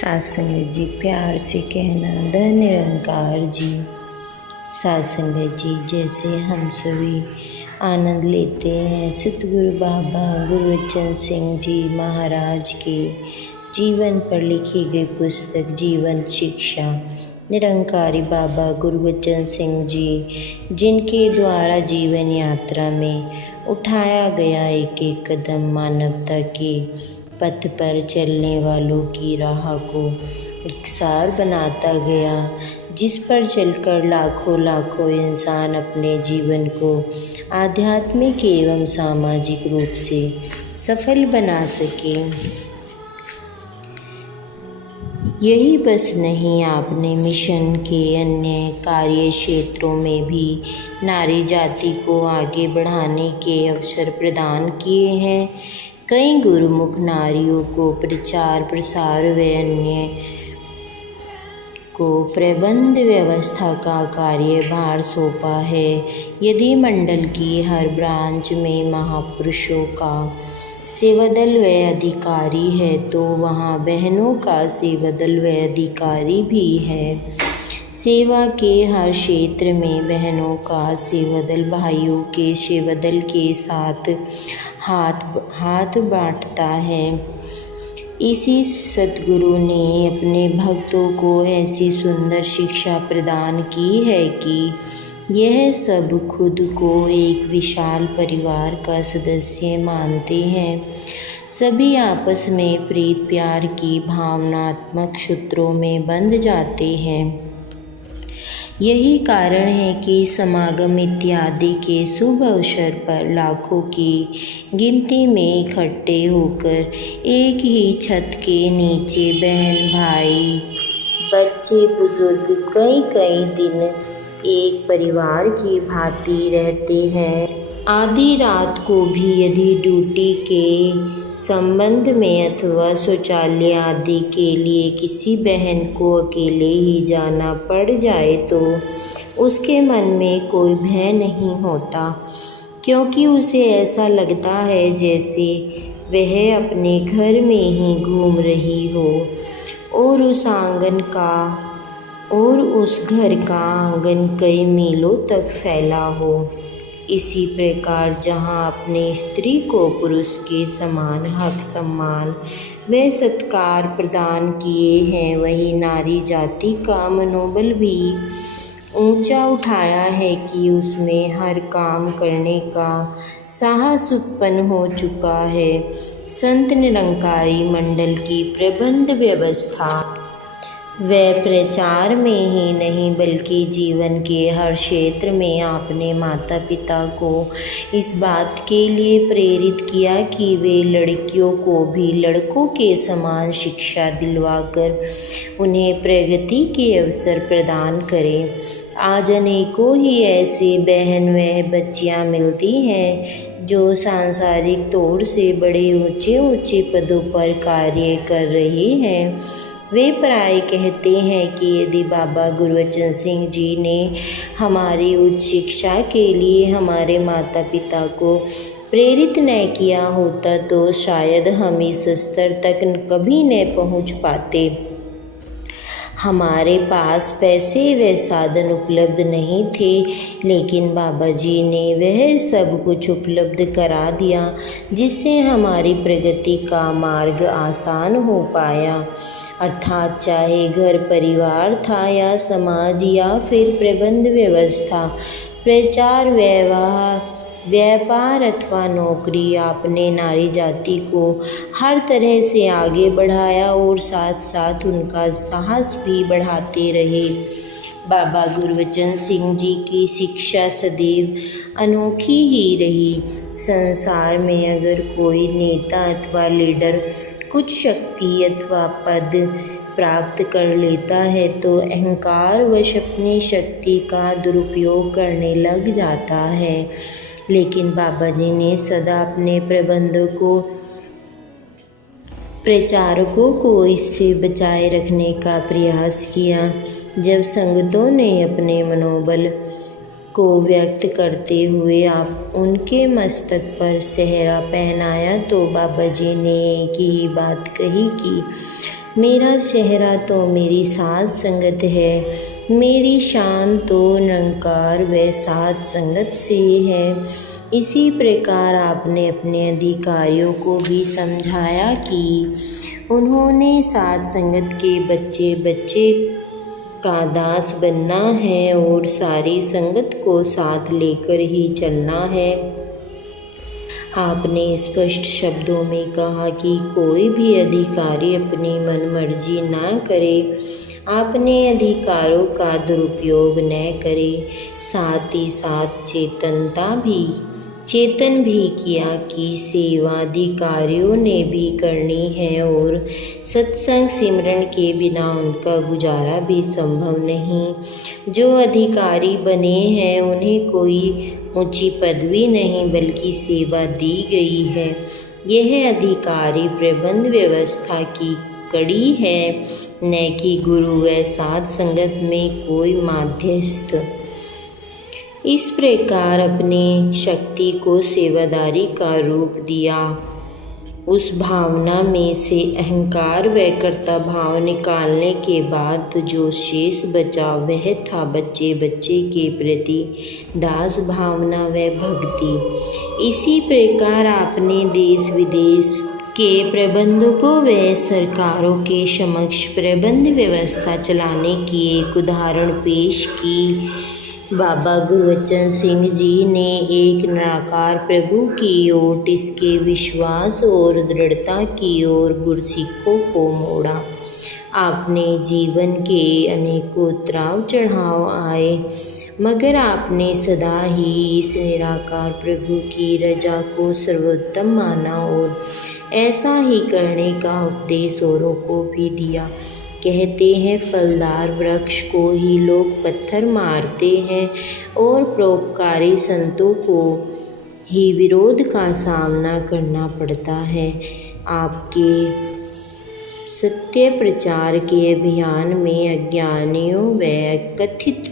सासंगत जी, प्यार से कहना द निरंकार जी। सासंगत जी, जैसे हम सभी आनंद लेते हैं सतगुरु बाबा गुरबचन सिंह जी महाराज के जीवन पर लिखी गई पुस्तक जीवन शिक्षा, निरंकारी बाबा गुरबचन सिंह जी, जिनके द्वारा जीवन यात्रा में उठाया गया एक एक कदम मानवता के पथ पर चलने वालों की राह को एकसार बनाता गया, जिस पर चलकर लाखों लाखों इंसान अपने जीवन को आध्यात्मिक एवं सामाजिक रूप से सफल बना सके। यही बस नहीं, आपने मिशन के अन्य कार्य क्षेत्रों में भी नारी जाति को आगे बढ़ाने के अवसर प्रदान किए हैं। कई गुरुमुख नारियों को प्रचार प्रसार व अन्य को प्रबंध व्यवस्था का कार्यभार सौंपा है। यदि मंडल की हर ब्रांच में महापुरुषों का सेवादल व अधिकारी है, तो वहाँ बहनों का सेवादल व अधिकारी भी है। सेवा के हर क्षेत्र में बहनों का सेवादल भाइयों के सेवादल के साथ हाथ बांटता है। इसी सतगुरु ने अपने भक्तों को ऐसी सुंदर शिक्षा प्रदान की है कि यह सब खुद को एक विशाल परिवार का सदस्य मानते हैं। सभी आपस में प्रीत प्यार की भावनात्मक सूत्रों में बंध जाते हैं। यही कारण है कि समागम इत्यादि के शुभ अवसर पर लाखों की गिनती में इकट्ठे होकर एक ही छत के नीचे बहन भाई बच्चे बुजुर्ग कई कई दिन एक परिवार की भांति रहते हैं। आधी रात को भी यदि ड्यूटी के संबंध में अथवा शौचालय आदि के लिए किसी बहन को अकेले ही जाना पड़ जाए, तो उसके मन में कोई भय नहीं होता, क्योंकि उसे ऐसा लगता है जैसे वह अपने घर में ही घूम रही हो और उस घर का आंगन कई मीलों तक फैला हो। इसी प्रकार जहाँ अपने स्त्री को पुरुष के समान हक सम्मान व सत्कार प्रदान किए हैं, वही नारी जाति का मनोबल भी ऊंचा उठाया है कि उसमें हर काम करने का साहस उत्पन्न हो चुका है। संत निरंकारी मंडल की प्रबंध व्यवस्था व प्रचार में ही नहीं, बल्कि जीवन के हर क्षेत्र में आपने माता पिता को इस बात के लिए प्रेरित किया कि वे लड़कियों को भी लड़कों के समान शिक्षा दिलवाकर उन्हें प्रगति के अवसर प्रदान करें। आज अनेकों ही ऐसे बहन व बच्चियां मिलती हैं जो सांसारिक तौर से बड़े ऊंचे ऊंचे पदों पर कार्य कर रहे हैं। वे प्राय कहते हैं कि यदि बाबा गुरबचन सिंह जी ने हमारी उच्च शिक्षा के लिए हमारे माता पिता को प्रेरित न किया होता, तो शायद हम इस स्तर तक कभी न पहुंच पाते। हमारे पास पैसे व साधन उपलब्ध नहीं थे, लेकिन बाबा जी ने वह सब कुछ उपलब्ध करा दिया, जिससे हमारी प्रगति का मार्ग आसान हो पाया। अर्थात चाहे घर परिवार था या समाज या फिर प्रबंध व्यवस्था, प्रचार व्यापार अथवा नौकरी, आपने नारी जाति को हर तरह से आगे बढ़ाया और साथ साथ उनका साहस भी बढ़ाते रहे। बाबा गुरबचन सिंह जी की शिक्षा सदैव अनोखी ही रही। संसार में अगर कोई नेता अथवा लीडर कुछ शक्ति अथवा पद प्राप्त कर लेता है, तो अहंकार वश अपनी शक्ति का दुरुपयोग करने लग जाता है। लेकिन बाबा जी ने सदा अपने प्रचारकों को इससे बचाए रखने का प्रयास किया। जब संगतों ने अपने मनोबल को व्यक्त करते हुए आप उनके मस्तक पर सेहरा पहनाया, तो बाबा जी ने एक ही बात कही कि मेरा चेहरा तो मेरी साध संगत है, मेरी शान तो निरंकार व साध संगत से है। इसी प्रकार आपने अपने अधिकारियों को भी समझाया कि उन्होंने साध संगत के बच्चे बच्चे का दास बनना है और सारी संगत को साथ लेकर ही चलना है। आपने स्पष्ट शब्दों में कहा कि कोई भी अधिकारी अपनी मनमर्जी ना करे, अपने अधिकारों का दुरुपयोग न करे। साथ ही साथ चेतन भी किया कि सेवा अधिकारियों ने भी करनी है और सत्संग सिमरन के बिना उनका गुजारा भी संभव नहीं। जो अधिकारी बने हैं उन्हें कोई ऊंची पदवी नहीं बल्कि सेवा दी गई है। यह अधिकारी प्रबंध व्यवस्था की कड़ी है, न कि गुरु व साध संगत में कोई मध्यस्थ। इस प्रकार अपनी शक्ति को सेवादारी का रूप दिया। उस भावना में से अहंकार व कर्ता भाव निकालने के बाद जो शेष बचा वह था बच्चे बच्चे के प्रति दास भावना व भक्ति। इसी प्रकार आपने देश विदेश के प्रबंधकों व सरकारों के समक्ष प्रबंध व्यवस्था चलाने की एक उदाहरण पेश की। बाबा गुरबचन सिंह जी ने एक निराकार प्रभु की ओर इसके विश्वास और दृढ़ता की ओर गुरसिखों को मोड़ा। आपने जीवन के अनेकों उतराव चढ़ाव आए, मगर आपने सदा ही इस निराकार प्रभु की रजा को सर्वोत्तम माना और ऐसा ही करने का उपदेश औरों को भी दिया। कहते हैं फलदार वृक्ष को ही लोग पत्थर मारते हैं और परोपकारी संतों को ही विरोध का सामना करना पड़ता है। आपके सत्य प्रचार के अभियान में अज्ञानियों व कथित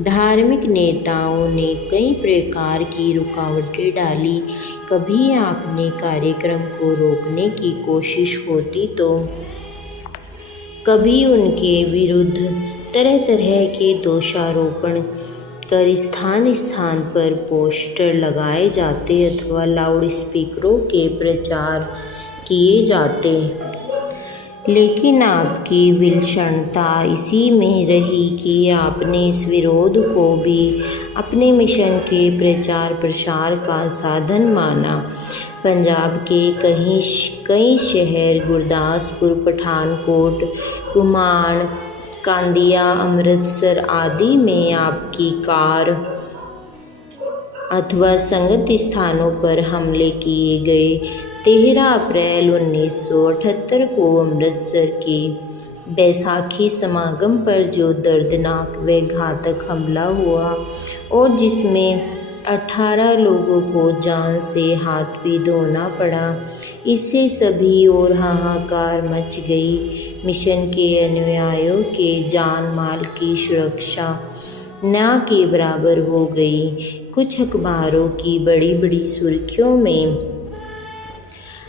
धार्मिक नेताओं ने कई प्रकार की रुकावटें डाली। कभी आपने कार्यक्रम को रोकने की कोशिश होती तो कभी उनके विरुद्ध तरह तरह के दोषारोपण कर स्थान स्थान पर पोस्टर लगाए जाते अथवा लाउड स्पीकरों के प्रचार किए जाते, लेकिन आपकी विलक्षणता इसी में रही कि आपने इस विरोध को भी अपने मिशन के प्रचार प्रसार का साधन माना। पंजाब के कई शहर गुरदासपुर, पठानकोट, कुमाण, कांदिया, अमृतसर आदि में आपकी कार अथवा संगत स्थानों पर हमले किए गए। 13 अप्रैल 1978 को अमृतसर के बैसाखी समागम पर जो दर्दनाक व घातक हमला हुआ और जिसमें 18 लोगों को जान से हाथ भी धोना पड़ा, इससे सभी और हाहाकार मच गई। मिशन के अनुयायियों के जान माल की सुरक्षा न के बराबर हो गई। कुछ अखबारों की बड़ी बड़ी सुर्खियों में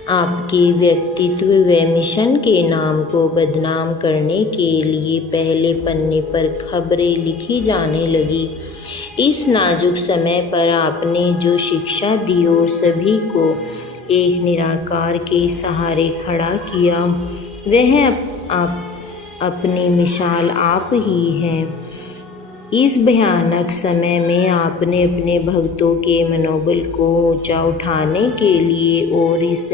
आपके व्यक्तित्व व मिशन के नाम को बदनाम करने के लिए पहले पन्ने पर खबरें लिखी जाने लगी। इस नाजुक समय पर आपने जो शिक्षा दी और सभी को एक निराकार के सहारे खड़ा किया, वह अपनी मिसाल आप ही हैं। इस भयानक समय में आपने अपने भक्तों के मनोबल को ऊंचा उठाने के लिए और इस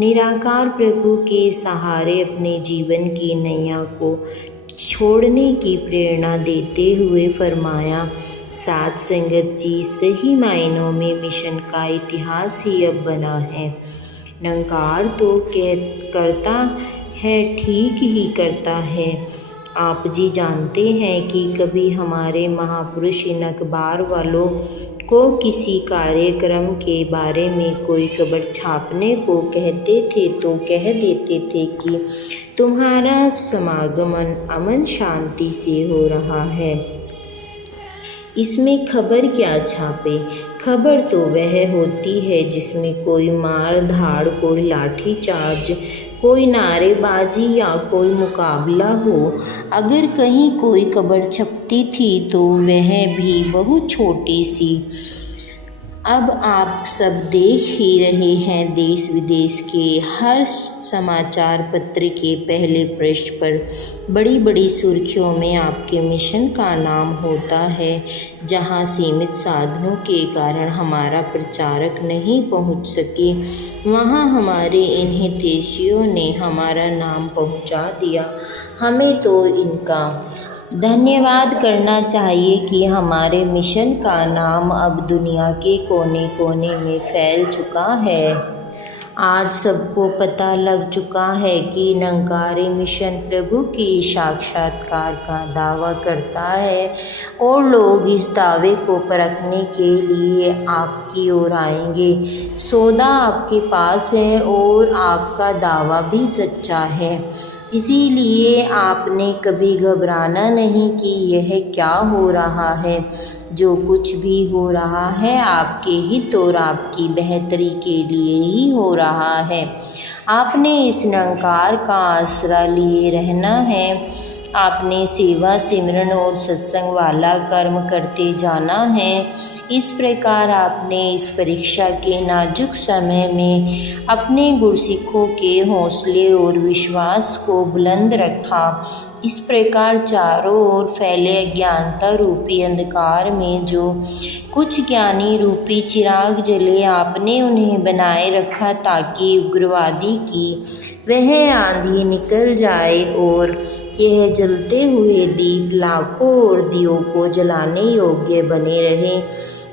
निराकार प्रभु के सहारे अपने जीवन की नैया को छोड़ने की प्रेरणा देते हुए फरमाया, साध संगत जी सही मायनों में मिशन का इतिहास ही अब बना है। निरंकार तो करता है, ठीक ही करता है। आप जी जानते हैं कि कभी हमारे महापुरुष इन अखबार वालों को किसी कार्यक्रम के बारे में कोई खबर छापने को कहते थे तो कह देते थे कि तुम्हारा समागमन अमन शांति से हो रहा है, इसमें खबर क्या छापे। खबर तो वह होती है जिसमें कोई मार धाड़, कोई लाठी चार्ज, कोई नारेबाजी या कोई मुकाबला हो। अगर कहीं कोई खबर छपती थी तो वह भी बहुत छोटी सी। अब आप सब देख ही रहे हैं, देश विदेश के हर समाचार पत्र के पहले पृष्ठ पर बड़ी बड़ी सुर्खियों में आपके मिशन का नाम होता है। जहां सीमित साधनों के कारण हमारा प्रचारक नहीं पहुंच सके, वहां हमारे इन हितैषियों ने हमारा नाम पहुंचा दिया। हमें तो इनका धन्यवाद करना चाहिए कि हमारे मिशन का नाम अब दुनिया के कोने कोने में फैल चुका है। आज सबको पता लग चुका है कि निरंकारी मिशन प्रभु की साक्षात्कार का दावा करता है और लोग इस दावे को परखने के लिए आपकी ओर आएंगे। सौदा आपके पास है और आपका दावा भी सच्चा है। इसीलिए आपने कभी घबराना नहीं कि यह क्या हो रहा है। जो कुछ भी हो रहा है आपके हित और आपकी बेहतरी के लिए ही हो रहा है। आपने इस निरंकार का आसरा लिए रहना है। आपने सेवा, सिमरन और सत्संग वाला कर्म करते जाना है। इस प्रकार आपने इस परीक्षा के नाजुक समय में अपने गुरसिखों के हौसले और विश्वास को बुलंद रखा। इस प्रकार चारों ओर फैले अज्ञानता रूपी अंधकार में जो कुछ ज्ञानी रूपी चिराग जले, आपने उन्हें बनाए रखा ताकि उग्रवादी की वह आंधी निकल जाए और यह जलते हुए दीप लाखों और दियों को जलाने योग्य बने रहे।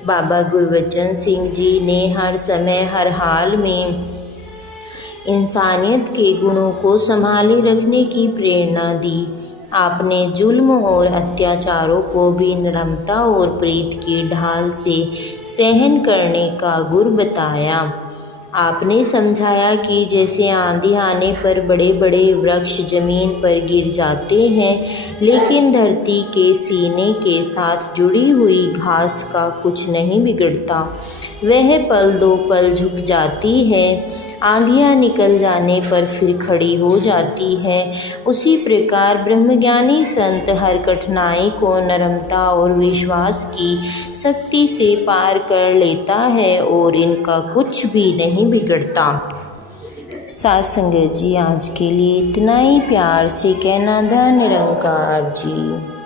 बाबा गुरबचन सिंह जी ने हर समय हर हाल में इंसानियत के गुणों को संभाले रखने की प्रेरणा दी। आपने जुल्म और अत्याचारों को भी नम्रता और प्रीत की ढाल से सहन करने का गुर बताया। आपने समझाया कि जैसे आंधी आने पर बड़े बड़े वृक्ष जमीन पर गिर जाते हैं, लेकिन धरती के सीने के साथ जुड़ी हुई घास का कुछ नहीं बिगड़ता, वह पल दो पल झुक जाती है, आंधियाँ निकल जाने पर फिर खड़ी हो जाती है। उसी प्रकार ब्रह्मज्ञानी संत हर कठिनाई को नम्रता और विश्वास की शक्ति से पार कर लेता है और इनका कुछ भी नहीं बिगड़ता। साथ संगत जी, आज के लिए इतना ही। प्यार से कहना, धन निरंकार जी।